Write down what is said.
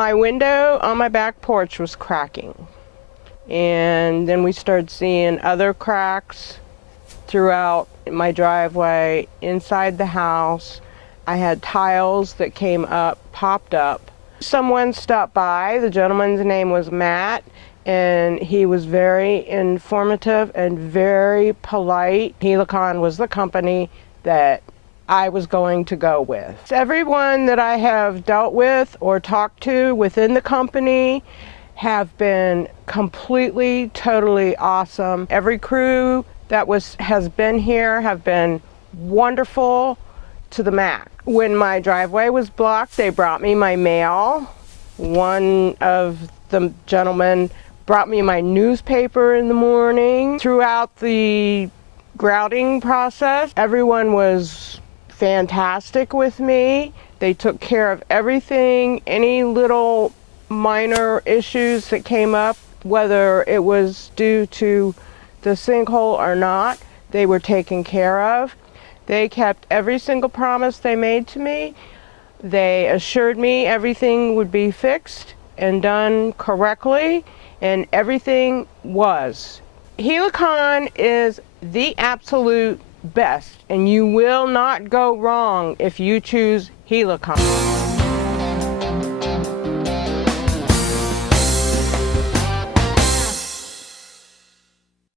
My window on my back porch was cracking. And then we started seeing other cracks throughout my driveway, inside the house. I had tiles that came up, popped up. Someone stopped by. The gentleman's name was Matt, and he was very informative and very polite. Helicon was the company that I was going to go with. Everyone that I have dealt with or talked to within the company have been completely, totally awesome. Every crew that has been here have been wonderful to the max. When my driveway was blocked, they brought me my mail. One of the gentlemen brought me my newspaper in the morning. Throughout the grouting process, everyone was fantastic with me. They took care of everything, any little minor issues that came up, whether it was due to the sinkhole or not, they were taken care of. They kept every single promise they made to me. They assured me everything would be fixed and done correctly, and everything was. Helicon is the absolute best, and you will not go wrong if you choose Helicon.